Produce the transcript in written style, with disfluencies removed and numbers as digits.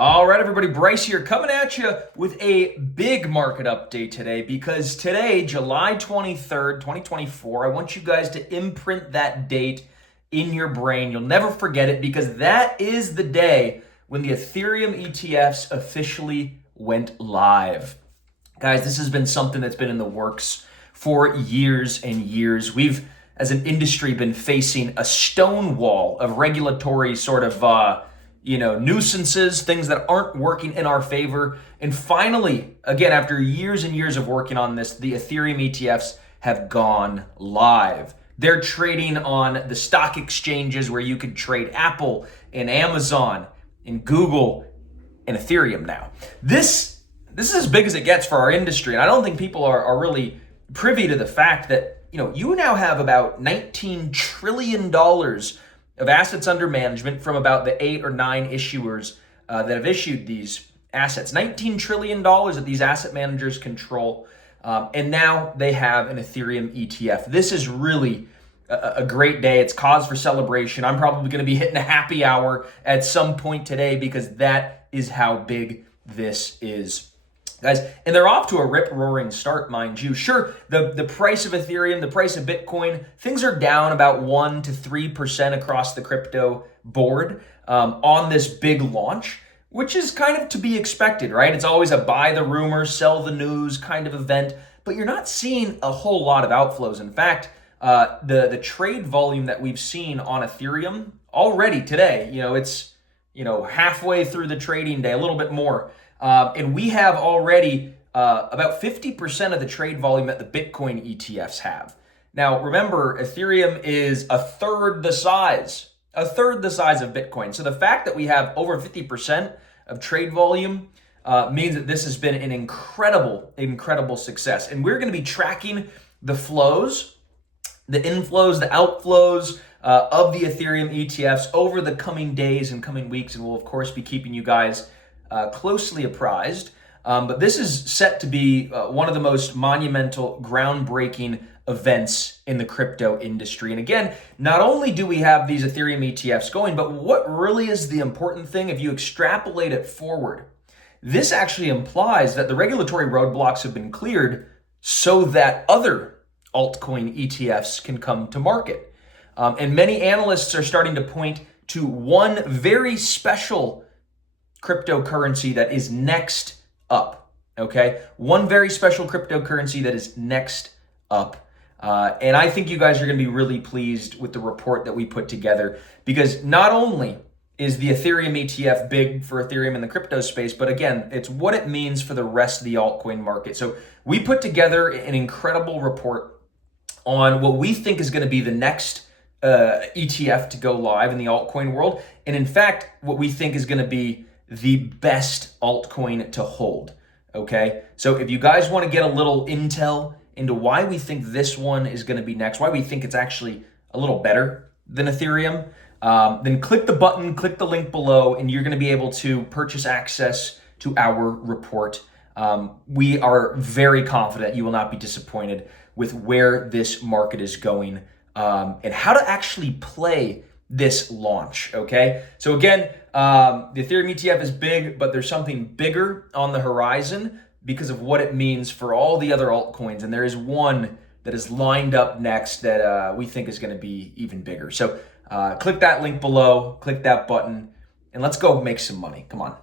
All right, everybody, Bryce here coming at you with a big market update today because today, July 23rd, 2024, I want you guys to imprint that date in your brain. You'll never forget it because that is the day when the Ethereum ETFs officially went live. Guys, this has been something that's been in the works for years and years. We've, as an industry, been facing a stone wall of regulatory sort of nuisances, things that aren't working in our favor. And finally, again, after years and years of working on this, the Ethereum ETFs have gone live. They're trading on the stock exchanges where you could trade Apple and Amazon and Google and Ethereum now. This is as big as it gets for our industry. And I don't think people are really privy to the fact that, you now have about $19 trillion of assets under management from about the 8 or 9 issuers that have issued these assets. $19 trillion that these asset managers control. And now they have an Ethereum ETF. This is really a great day. It's cause for celebration. I'm probably going to be hitting a happy hour at some point today because that is how big this is. Guys, and they're off to a rip-roaring start, mind you. Sure, the price of Ethereum, the price of Bitcoin, things are down about 1 to 3% across the crypto board on this big launch, which is kind of to be expected, right? It's always a buy the rumor, sell the news kind of event, but you're not seeing a whole lot of outflows. In fact, the trade volume that we've seen on Ethereum already today, it's halfway through the trading day, a little bit more. And we have already about 50% of the trade volume that the Bitcoin ETFs have. Now, remember, Ethereum is a third the size of Bitcoin. So the fact that we have over 50% of trade volume means that this has been an incredible success. And we're going to be tracking the flows, the inflows, the outflows of the Ethereum ETFs over the coming days and coming weeks. And we'll, of course, be keeping you guys closely apprised, but this is set to be one of the most monumental, groundbreaking events in the crypto industry. And again, not only do we have these Ethereum ETFs going, but what really is the important thing, if you extrapolate it forward, this actually implies that the regulatory roadblocks have been cleared so that other altcoin ETFs can come to market. And many analysts are starting to point to one very special cryptocurrency that is next up, okay? One very special cryptocurrency that is next up. And I think you guys are going to be really pleased with the report that we put together because not only is the Ethereum ETF big for Ethereum in the crypto space, but again, it's what it means for the rest of the altcoin market. So we put together an incredible report on what we think is going to be the next ETF to go live in the altcoin world. And in fact, what we think is going to be the best altcoin to hold, okay? So if you guys want to get a little intel into why we think this one is going to be next, why we think it's actually a little better than Ethereum, then click the button, click the link below, and you're going to be able to purchase access to our report. We are very confident you will not be disappointed with where this market is going and how to actually play this launch, okay? So again, the Ethereum ETF is big, but there's something bigger on the horizon because of what it means for all the other altcoins. And there is one that is lined up next that we think is going to be even bigger. So click that link below, click that button, and let's go make some money. Come on.